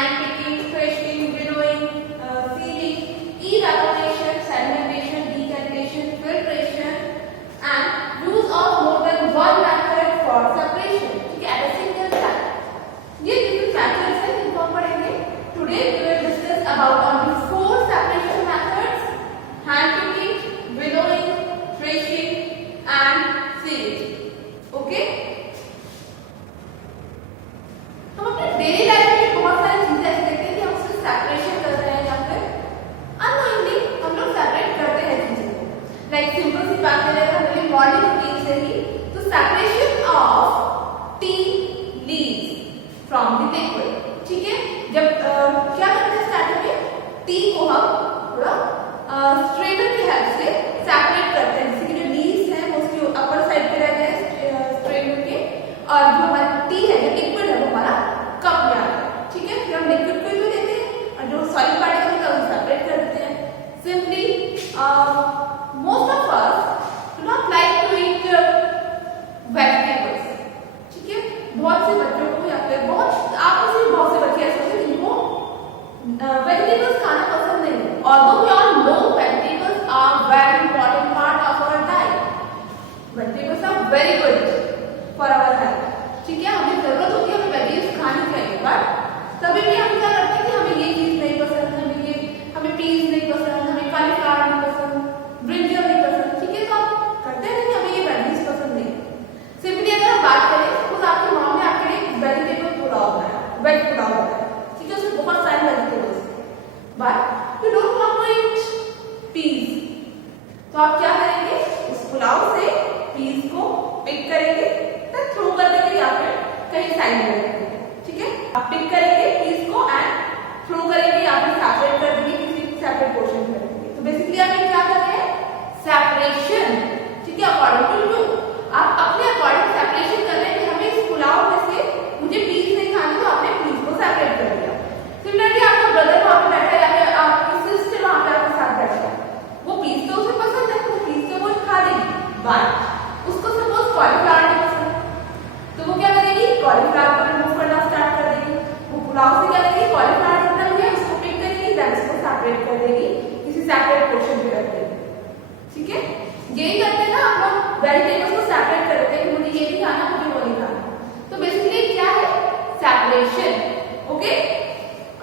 hand picking, threshing, winnowing, seeding, evaporation, sedimentation, decantation, filtration, and use of more than one method for separation. ठीक है, at a single time. ये different methods हैं जिनको हम पढ़ेंगे. Today we will discuss about only 4 separation methods: hand picking, winnowing, threshing, and seeding. Okay? हम अपने daily life में बहुत सारी चीजें ऐसी देखते हैं कि हम उससे सेपरेशन कर रहे हैं या फिर अननोइंगली हम लोग सेपरेट करते हैं चीजों को. लाइक सिंपल सी बात करें हम लोग मॉर्निंग रूटीन से ही, तो separation of tea leaves from the liquid. ठीक है, जब क्या करते हैं स्टार्टिंग में टी को हम थोड़ा स्ट्रेनर की हेल्प से सेपरेट करते हैं. जैसे कि जो लीव्स हैं वो उसकी अपर साइड पे रहते हैं स्ट्रेनर के, और जो हमारा टी है जो लिक्विड है वो हमारा कप में आता है. ठीक है, फिर हम लिक्विड को ही तो लेते हैं और जो सॉलिड पार्टिकल होता है उसे सेपरेट कर देते हैं. Simply most of us do not like to eat vegetables. ठीक है, बहुत से बच्चों को या फिर बहुत आप में से बहुत से बच्चे ऐसे होते हैं जिनको वेजिटेबल्स खाना पसंद नहीं है. Although we all know vegetables are very important part of our diet. Vegetables are very good for our health. ठीक है, हमें जरूरत होती है हमें वेजिटेबल्स खानी चाहिए, बट तभी भी हम क्या करते हैं कि हमें ये चीज नहीं पसंद, हमें पीस नहीं पसंद, हमें कॉलीफ्लावर नहीं पसंद, ब्रिंजल नहीं पसंद. ठीक है, तो आप करते हैं कि हमें ये वेजिटेबल्स पसंद नहीं. सिंपली अगर हम बात करें, सपोज आपकी मॉम ने आपके लिए वेजिटेबल पुलाव बनाया, वेज पुलाव बनाया. ठीक है, उसमें बहुत सारे vegetables, but you don't want to eat peas. तो आप क्या करेंगे, उस पुलाव से पीस को पिक करेंगे, थ्रो कर देंगे या फिर कहीं साइड में रखेंगे. ठीक है, आप पिक करेंगे पीस को एंड थ्रो करेंगे या फिर सेपरेट कर देंगे, किसी सेपरेट पोर्शन में रखेंगे. तो बेसिकली आप क्या कर रहे हैं, सेपरेशन. ठीक है, अकॉर्डिंग टू यू आप अपने अकॉर्डिंग सेपरेशन कर रहे हैं कि हमें इस पुलाव में से मुझे पीस नहीं खाने, तो आपने पीस को सेपरेट कर दिया. सिमिलरली आपका ब्रदर वहां पे बैठा है या फिर आपकी सिस्टर वहां पे आपके साथ बैठा है, वो पीस तो उसे पसंद है, वो पीस तो वो खा देगी, बट उसको सपोज कॉलीफ्लावर नहीं पसंद, तो वो क्या करेगी, कॉलीफ्लावर को रिमूव करना स्टार्ट कर देगी. वो पुलाव से क्या करेगी, कॉलीफ्लावर जितना भी है उसको पिक करेगी, देन उसको सेपरेट कर देगी, किसी सेपरेट पोर्शन पे रख देगी. ठीक है, यही करते हैं ना आप लोग, वेजिटेबल्स को सेपरेट करते हैं कि मुझे ये नहीं खाना, मुझे वो नहीं खाना. तो बेसिकली क्या है, सेपरेशन. ओके,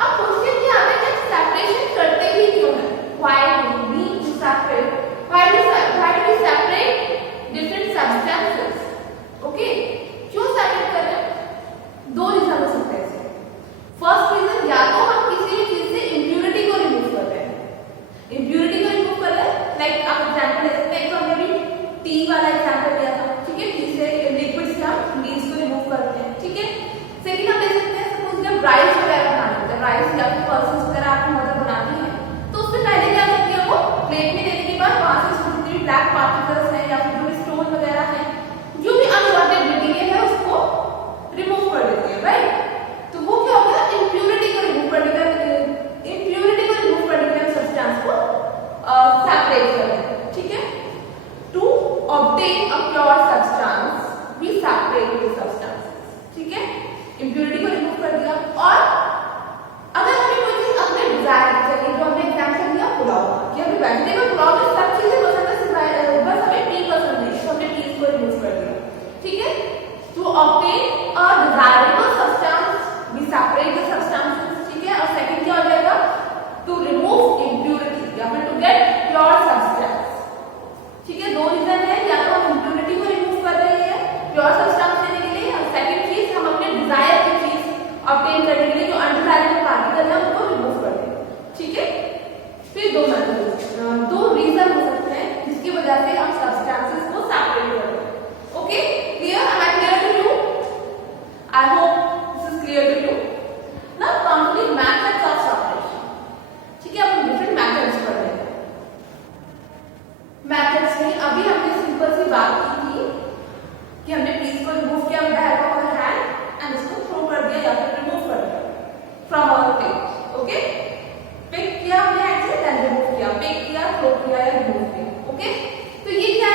अब क्वेश्चन क्या आता है कि सेपरेशन करते ही क्यों है, why do we need to separate, why do we separate different substances. Okay, क्यों सेपरेट कर रहे हैं, 2 रीजन हो सकते हैं. फर्स्ट रीजन, या तो हम किसी भी चीज से इंप्यूरिटी को रिमूव कर रहे हैं, इंप्यूरिटी को रिमूव कर रहे हैं. लाइक आप एग्जांपल ले सकते हैं, तो हमने भी टी वाला एग्जांपल लिया था. ठीक है, टी से लिक्विड से हम लीव्स को रिमूव करते हैं. ठीक है, सेकंड हम ले सकते हैं, सपोज जब राइस वगैरह बनाना होता है, राइस या फिर पल्सेस वगैरह आपकी मदर बनाती है, तो उससे पहले क्या करती है, वो प्लेट में देने के बाद वहां से जितनी भी ब्लैक पार्टिकल्स हैं या फिर जो भी स्टोन वगैरह है, जो भी अनवांटेड मटेरियल है उसको रिमूव कर देती है, राइट. तो वो क्या होगा, इंप्यूरिटी को रिमूव करने का सब्सटेंस को सेपरेट कर देते हैं. ठीक है, to obtain a pure substance we separate the substance. ठीक है, इंप्यूरिटी को रिमूव कर दिया. और अगर हमें कोई चीज अपने डिजायर चाहिए, जो हमने एग्जांपल दिया पुलाव कि हमें वेजिटेबल पुलाव में सब चीजें पसंद है, बस हमें पी पसंद नहीं, तो हमने पीस को रिमूव कर दिया. ठीक है, to obtain a desirable substance we separate the substances. ठीक है, और सेकंड क्या हो जाएगा, टू रिमूव इंप्यूरिटी या फिर टू गेट प्योर सब्सटेंस. ठीक है, 2 रीजन है, या तो हम इंप्यूरिटी को रिमूव कर रहे हैं प्योर सब्सटेंस लेने के लिए, और सेकंड चीज हम अपने डिजायर की चीज ऑब्टेन करने के लिए जो अनडिजायरेबल पार्टिकल है उनको रिमूव कर दें. ठीक है, फिर 2 रीजन हो सकते हैं जिसकी वजह से हम सब्सटेंसेस को सेपरेट कर रहे हैं. Okay, clear, am I clear to you, I hope this is clear to you. Now come to the methods of separation. ठीक है, अब हम डिफरेंट मेथड्स पढ़ रहे हैं. मेथड्स में अभी हमने सिंपल सी बात की थी कि हमने पीस को रिमूव किया with the help of our hand and इसको थ्रो कर दिया या फिर रिमूव कर दिया from our plate. Okay, pick किया हमने हैंड से, देन रिमूव किया, पिक किया, थ्रो किया या रिमूव किया. ओके, तो ये क्या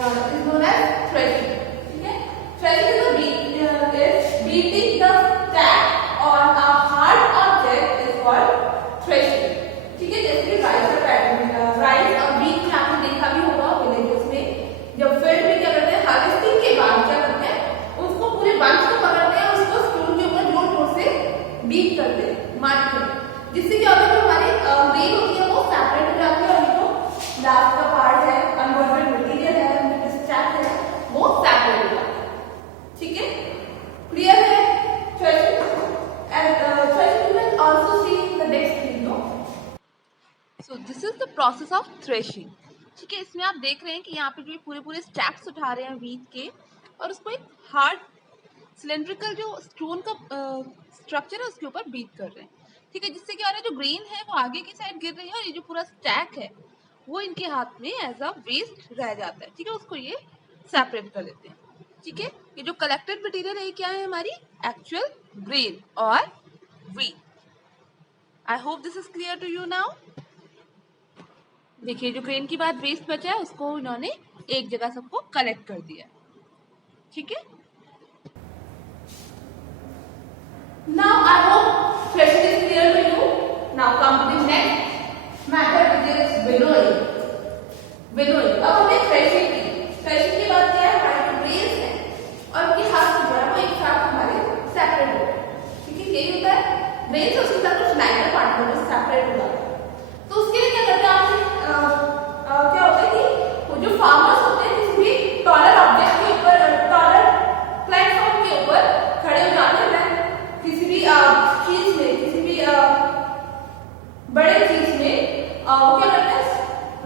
is known as threshing. ठीक है, threshing is beating the stack on a hard object is called threshing. ठीक है, जैसे कि राइस का पैटर्न, राइस और व्हीट में आपने देखा भी होगा विलेजेस में, जब फील्ड में क्या करते हैं, हार्वेस्टिंग के बाद क्या करते हैं, उसको पूरे बंच को पकड़ते हैं, उसको स्टूल के ऊपर जोर-जोर से बीट करते हैं, मारते हैं, जिससे क्या होता है जो हमारी ग्रेन होती है वो सेपरेट हो जाती है और जो लास्ट का पार्ट है, अनबॉन्डेड मटेरियल है, स्टैक है, वो सेपरेट हो जाता है। ठीक है, क्लियर है? threshing and threshing you can also see in the next video. So this is the process of threshing. ठीक है, इसमें आप देख रहे हैं कि यहाँ पे जो पूरे पूरे स्टैक्स उठा रहे हैं व्हीट के और उसको एक हार्ड सिलेंड्रिकल जो स्टोन का स्ट्रक्चर है उसके ऊपर बीट कर रहे हैं। ठीक है, जिससे क्या हो रहा है, जो ग्रेन है वो आगे की साइड गिर रही है और ये जो पूरा स्टैक है वो इनके हाथ में एज अ वेस्ट रह जाता है। ठीक है, उसको ये सेपरेट कर देते हैं। ठीक है, ये जो कलेक्टेड मटेरियल है क्या है, हमारी एक्चुअल ग्रेन और wheat. I hope this is clear to you now. देखिए, जो ग्रेन की बाद वेस्ट बचा है उसको इन्होंने एक जगह सबको कलेक्ट कर दिया। ठीक है, Now I hope threshing is clear to you. Now come to the next method which is winnowing. Winnowing. अब हमने threshing की, threshing के बाद क्या है, हमारे जो grains हैं और उनके हाथ जो है वो एक साथ हमारे सेपरेट हो गए। ठीक है, यही होता है, grains और उसके साथ कुछ लाइटर पार्टिकल में सेपरेट हो जाते हैं। तो उसके लिए क्या करते हैं आपने, क्या होता है कि वो जो फार्मर्स होते हैं किसी भी टॉलर ऑब्जेक्ट के ऊपर, टॉलर प्लेटफॉर्म के ऊपर खड़े हो जाते हैं, किसी भी चीज में, किसी भी बड़े चीज में वो क्या करते हैं,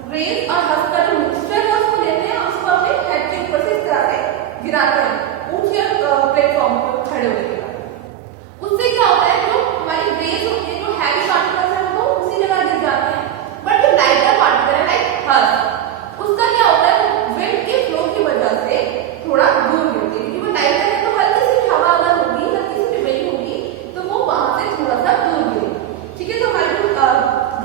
ग्रेन और हस्क का जो मिक्सचर है उसको लेते हैं, उसको अपने हेड के ऊपर से इस तरह से गिराते हैं ऊंचे प्लेटफॉर्म पर खड़े होकर। उससे क्या होता है, जो हमारी ग्रेन होती है, जो हैवी पार्टिकल्स है वो उसी जगह गिर जाते हैं, बट जो लाइटर पार्टिकल है लाइक हस्क, उसका क्या होता है, विंड के फ्लो की वजह से थोड़ा दूर गिरती है, क्योंकि वो लाइटर है तो हल्की सी हवा अगर होगी, हल्की सी विंड होगी तो वो वहां से थोड़ा सा दूर गिरेगी। ठीक है, तो हमारे जो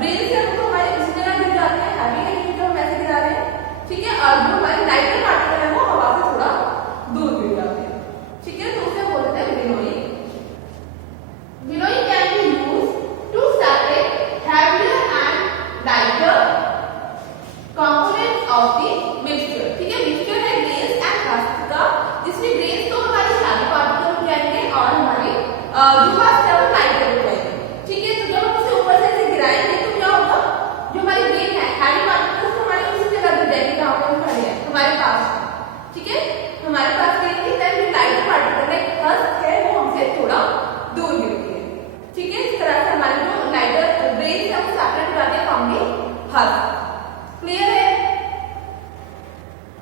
ग्रेन्स है वो हमारे उसी जगह गिर जाते हैं, हैवी है जो हम ऐसे गिरा रहे हैं। ठीक है, और जो हमारे लाइटर पार्टिकल है वो हवा से थोड़ा दूर गिर जाते हैं। ठीक है, तो उसे बोलते हैं winnowing. Winnowing can be used to separate heavier and lighter components of the mixture. ठीक है, मिक्सचर है ग्रेन्स एंड हस्क का, जिसमें ग्रेन्स तो हमारे हैवी पार्टिकल हो जाएंगे और हमारी जो हस्क है वो लाइटर हो जाएगी। ठीक है, तो जब हम उसे ऊपर से ऐसे गिराएंगे तो क्या होगा, जो हमारी ग्रेन है, हैवी पार्टिकल्स हमारे उसी जगह गिर जाएगी जहाँ पे हम खड़े हैं हमारे पास। ठीक है, हमारे पास ग्रेन की तरह जो लाइटर पार्टिकल है हस्क है वो हमसे थोड़ा दूर गिरती है। ठीक है, इस तरह से हमारी जो लाइटर ग्रेन है वो सेपरेट हो जाती है फ्रॉम द हस्क। क्लियर है?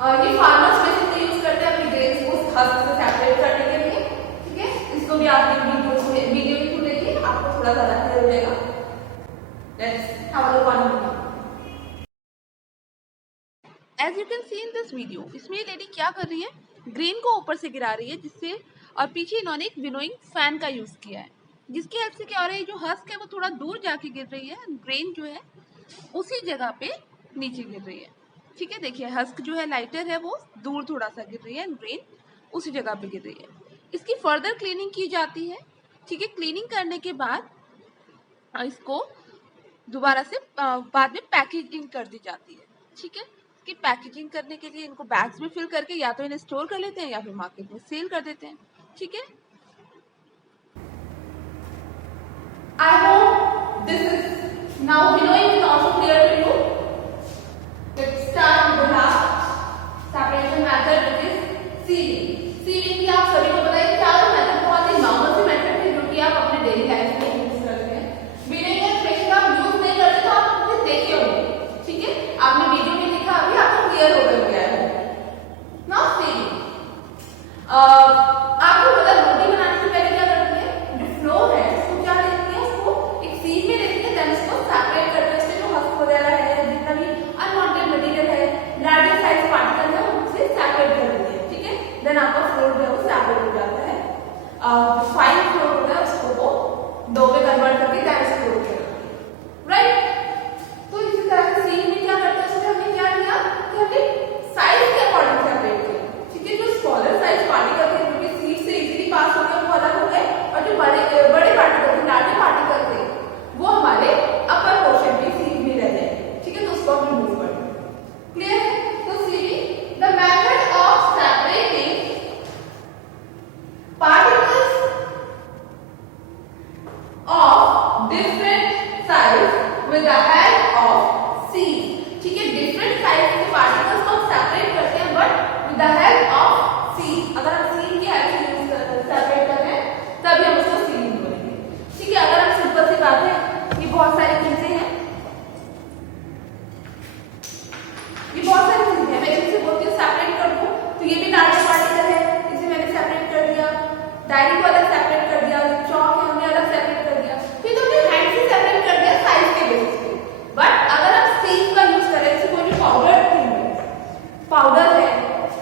और ये फार्मर्स बेसिकली यूज करते हैं अपनी ग्रेन्स को हस्क से सेपरेट करने के लिए। ठीक है, इसको भी आप वीडियो के थ्रू देखिए, आपको थोड़ा ज्यादा क्लियर हो जाएगा। Let's have a look on video. As you can see in this video, इसमें ये लेडी क्या कर रही है, ग्रेन को ऊपर से गिरा रही है, जिससे और पीछे इन्होंने एक विनोइंग फैन का यूज किया है, जिसकी हेल्प से क्या हो रहा है, जो हस्क है वो थोड़ा दूर जाके गिर रही है, ग्रेन जो है उसी जगह पे नीचे गिर रही है। ठीक है, देखिए हस्क जो है लाइटर है वो दूर थोड़ा सा गिर रही है, ग्रेन उसी जगह पे गिर रही है। इसकी फर्दर क्लीनिंग की जाती है। ठीक है, क्लीनिंग करने के बाद इसको दोबारा से बाद में पैकेजिंग कर दी जाती है। ठीक है, इसकी पैकेजिंग करने के लिए इनको बैग्स में फिल करके या तो इन्हें स्टोर कर लेते हैं या फिर मार्केट में सेल कर देते हैं। ठीक है, I hope this is now winnowing is also clear to you. Let's start with the last separation method which is sieving. Sieving की आप सभी को पता है क्या है, मेथड बहुत ही नॉर्मल सी मेथड है जो कि आप अपने डेली लाइफ में यूज करते हैं। विनोइंग या थ्रेशिंग आप यूज नहीं करते तो आप मुझे देखे होंगे। ठीक है, आपने वीडियो में देखा, अभी आपको क्लियर हो गया है। नाउ sieving, आपको पता है रोटी बनाने से पहले क्या करती है, जो फ्लोर है उसको क्या लेती है, उसको एक सीव में लेती है, देन उसको सेपरेट करते हैं, उसमें जो हस्क वगैरह है, ये बहुत सारी चीजें हैं। मैं इनसे बोलती हूँ सेपरेट कर दूं, तो ये भी डाटा पार्टिकल है, इसे मैंने सेपरेट कर दिया। डायरी को अलग सेपरेट कर दिया, चौक है हमने अलग सेपरेट कर दिया। फिर तो हमने हैंड से सेपरेट कर दिया साइज के बेसिस पे। बट अगर हम सीव का यूज करें, जैसे कोई भी पाउडर है,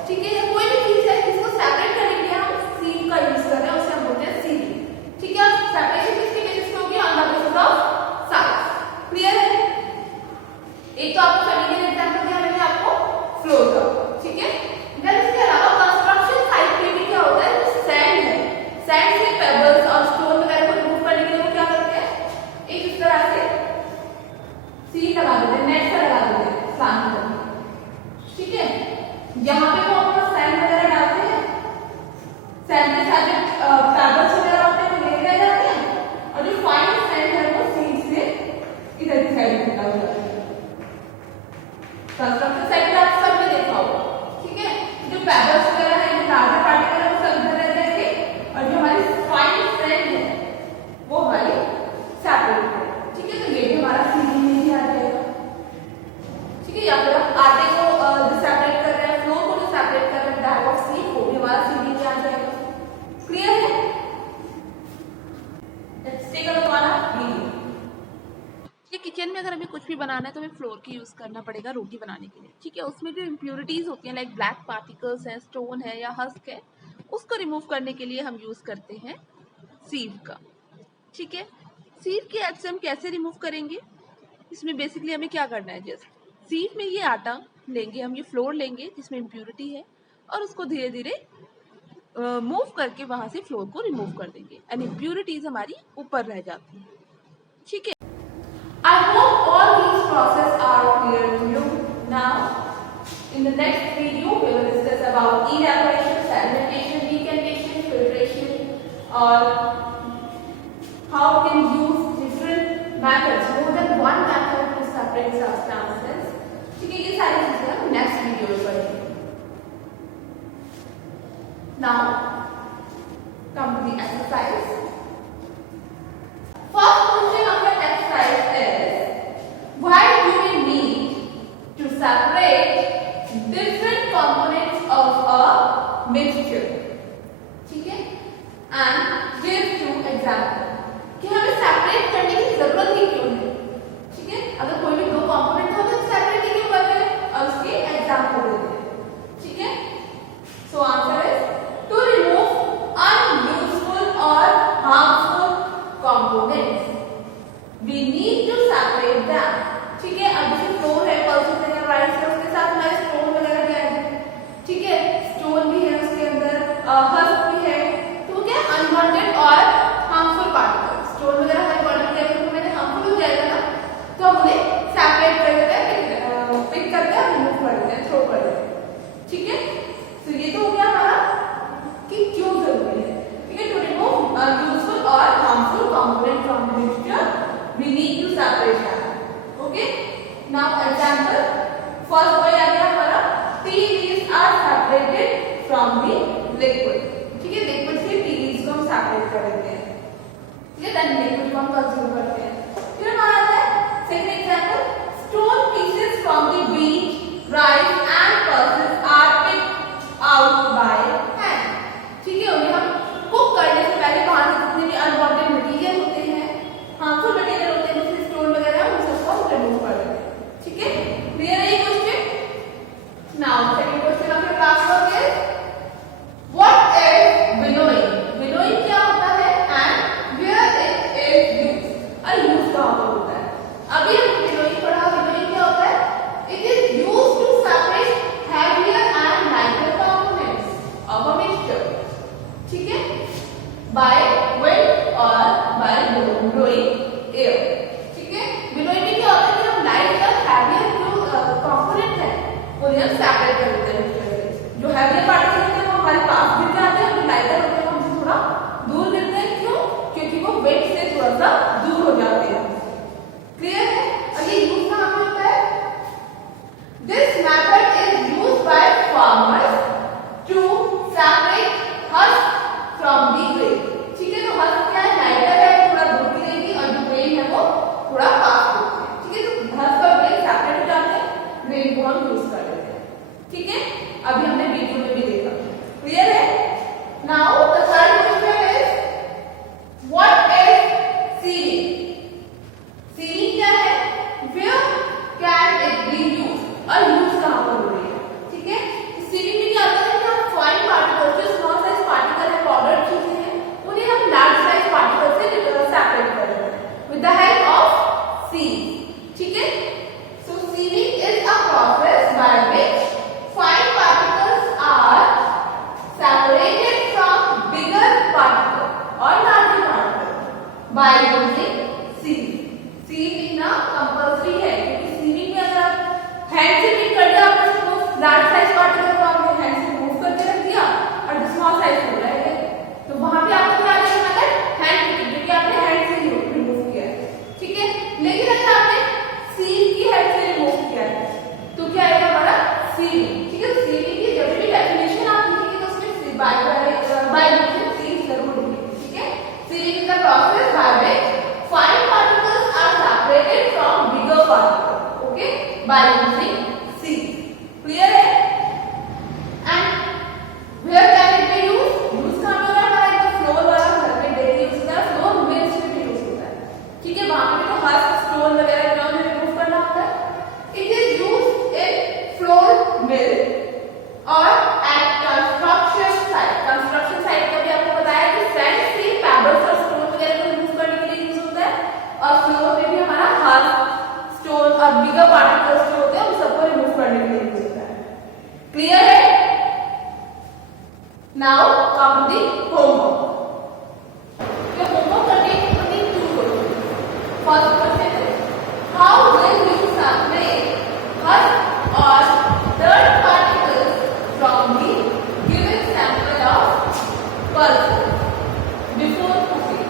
ठीक है, या कोई भी चीज है जिसको सेपरेट करने के लिए हम सीव का यूज कर रहे हैं, उसे हम बोलते हैं सीविंग। ठीक है, सेपरेशन किसके बेसिस पे होगी? On the basis of size. Clear है? एक तो आपको फेमिलियर एग्जांपल दिया मैंने आपको फ्लोर का, ठीक है। देन इसके अलावा कंस्ट्रक्शन साइट पे भी क्या होता है, जो सैंड है, सैंड से पेबल्स और स्टोन वगैरह को रिमूव करने के लिए वो क्या करते हैं, एक इस तरह से सीट लगा देते हैं, नेट से लगा देते हैं स्लांट करके, ठीक है। यहाँ पे वो अपना सैंड वगैरह डालते हैं, सैंड के साथ जो पेबल्स वगैरह होते हैं वो लेके रह जाते हैं, और जो फाइन सैंड है वो सीट से इधर की साइड में निकल जाता है। कंस्ट्रक्शन साइट पे आप सब ने देखा होगा, ठीक है। जो पेबल्स वगैरह है, जो लार्जर पार्टिकल है, वो सब इधर रह जाएंगे, और जो हमारी फाइन सैंड है वो हमारी सेपरेट है, ठीक है। तो ये भी हमारा सीलिंग में ही आ जाएगा, ठीक है। या फिर हम आटे को जो सेपरेट कर रहे हैं, फ्लोर को जो सेपरेट कर रहे हैं, डाइव ऑफ सील को भी हमारा सीलिंग में आ जाएगा। क्लियर है? Let's take a look on a video. ये किचन में अगर हमें कुछ भी बनाना है तो हमें फ्लोर की यूज़ करना पड़ेगा रोटी बनाने के लिए, ठीक है। उसमें जो इम्प्योरिटीज़ होती हैं लाइक ब्लैक पार्टिकल्स हैं, स्टोन है या हस्क है, उसको रिमूव करने के लिए हम यूज़ करते हैं सीव का, ठीक है। सीव की हेल्प से हम कैसे रिमूव करेंगे, इसमें बेसिकली हमें क्या करना है, जस्ट सीव में ये आटा लेंगे, हम ये फ्लोर लेंगे जिसमें इम्प्योरिटी है, और उसको धीरे धीरे मूव करके वहाँ से फ्लोर को रिमूव कर देंगे, एंड इम्प्योरिटीज़ हमारी ऊपर रह जाती हैं, ठीक है। I hope all these processes are clear to you now. In the next video, we will discuss about evaporation, sedimentation, decantation, filtration, or how we can use different methods, more than one method to separate substances. ठीक है, ये सारी चीजें हम next video में पढ़ेंगे. Now, come to the exercise. First question of your exercise is, why do we need to separate different components of a mixture? ठीक है, and give two example. कि हमें separate करने की जरूरत ही क्यों है? ठीक है, अगर कोई भी दो component हो तो separate ही क्यों करते हैं, और उसके example देते हैं, ठीक है। So answer is to remove unuseful or harmful components. We need to separate them. ठीक है, अब जैसे फ्लोर है, पल्सेस है, राइस है, उसके साथ हमारे स्टोन वगैरह भी आएंगे, ठीक है, स्टोन भी है उसके अंदर, हस्क भी है, तो क्या अनवांटेड और हार्मफुल पार्टिकल, स्टोन वगैरह हमारे बॉडी में जाएगा तो हमें हार्मफुल हो जाएगा ना, तो हम उन्हें सेपरेट कर देते हैं, पिक करते हैं, रिमूव कर देते हैं, थ्रो कर देते हैं, ठीक है। तो ये तो हो गया हमारा कि क्यों जरूरी है, ठीक है। टू रिमूव यूजफुल और harmful component from the mixture we need to separate them. Okay, now example, first point आ गया हमारा, tea leaves are separated from the liquid. ठीक है, liquid से tea leaves को हम separate कर देते हैं, ठीक है, then liquid को हम consume करते हैं। फिर हमारा आता है second example, stone pieces from the beach, rice and pulses are picked out by hand. ठीक है, उन्हें हम कुक करने से पहले वहां से जितने भी अनवांटेड मटेरियल होते हैं, हार्मफुल मटेरियल होते हैं, जैसे स्टोन वगैरह है, उन सबको हम रिमूव कर देते हैं, ठीक है। क्लियर है ये question? Now second question of your class work is, what is winnowing? Winnowing क्या होता है and where it is used? और यूज कहां पर होता है? अभी हम विनोइंग पढ़ा, विनोइंग क्या होता है? It is used to separate heavier and lighter components of a mixture, ठीक है, बाय wind और by blowing air, ठीक है। विनोइंग में क्या होता है कि हम लाइट और हैवियर जो कंपोनेंट है उन्हें हम सेपरेट कर देते हैं। जो हैवियर पार्टिकल होते हैं वो हमारे पास गिर जाते हैं, जो लाइटर होते हैं वो हमसे थोड़ा दूर गिरते हैं, क्यों? क्योंकि वो वेट से थोड़ा सा दूर हो जाते हैं। क्लियर है? अब ये यूज कहां पे होता है? This method is used by farmers to separate husk from the grain, ठीक है। तो हस्क क्या है? लाइटर है, थोड़ा दूर गिरेगी, और जो ग्रेन है वो थोड़ा पास होती है, ठीक है। तो हस्क और ग्रेन सेपरेट हो जाते हैं, ग्रेन को हम यूज करते हैं। ठीक है, अभी हमने वीडियो में भी देखा। क्लियर है? Now the third question is what is sealing? Sealing क्या है? Where can it be used और यूज कहां पर हो रही है? ठीक है, सीलिंग में क्या होता है कि हम फाइन पार्टिकल्स, जो स्मॉल साइज पार्टिकल है, पाउडर चीजें हैं, उन्हें हम लार्ज साइज पार्टिकल से सेपरेट कर रहे हैं with the help of sieve. ठीक है, so sieving is a process by which fine particles are separated from bigger particle or larger particle by using seal. Seal इतना कंपल्सरी है क्योंकि ceiling में अगर आप हैंड से पिक कर दिया, आपने सपोज लार्ज साइज पार्टिकल को आपने हैंड से मूव करके रख दिया और स्मॉल साइज हो रहा है, तो वहां पे आपको क्या करना है? हैंड पिकिंग, क्योंकि आपने हैंड से ही रिमूव किया है। ठीक है, लेकिन अगर आपने सील की हेल्प से रिमूव किया है तो क्या आएगा हमारा? सीलिंग। ठीक है, सीलिंग की जब भी डेफिनेशन आप लिखेंगे तो उसमें बाय यूजिंग सील जरूर लिखेंगे। ठीक है, sieving is the process by which fine particles are separated from bigger particle, okay, by using sieve. Clear है? And where can it be used? Use कहां पर होता है? तो फ्लोर वाला घर में डेली यूज होता है, फ्लोर मिल्स में भी यूज होता है। ठीक है, वहां पे तो हर स्टोन वगैरह ग्राउंड में रिमूव करना होता है। It is used in floor mill और at construction site। Construction site का भी आपको बताया कि सैंड से पेबल्स और स्टोन वगैरह को रिमूव करने के लिए यूज होता है, और फ्लोर में भी हमारा हर स्टोन और बिगर पार्टिकल्स जो होते हैं उन सबको रिमूव करने के लिए यूज होता है। क्लियर है? Now come the homework. The homework contains two questions. First question is how will you separate first or third particles from the given sample of pulses before cooking?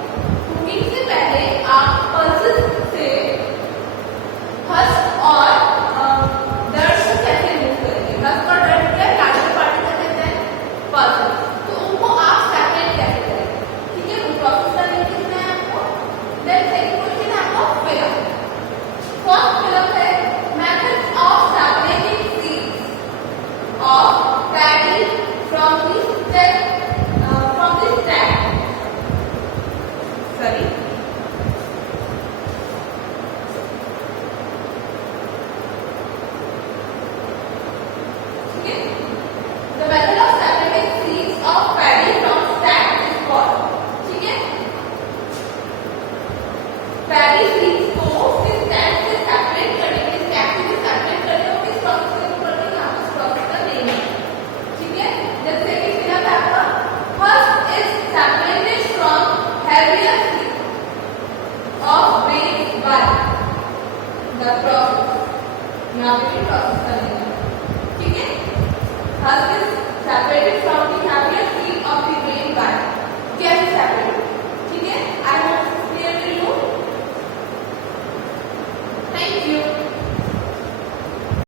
Cooking से पहले आप pulses से first और third को कैसे remove करेंगे? first और third क्या larger particle रहते हैं pulses, तो उनको आप separate कैसे करेंगे? ठीक है, वो process का लिंक कितना है आपको? Then second question है आपको fill up। First fill up है method of separating seeds of paddy from the stack. Sorry. Okay. The method of separating seeds of paddy from stack is called. ठीक है? Paddy seeds को किस stack से separate करने के लिए, stack से separate करने को किस process से करते हैं? आप उस process का name है। ठीक है? जैसे कि फिर आपका first is separated from heavier seed of weight by the process। यहाँ पे भी process का name है। ठीक है? First is separated from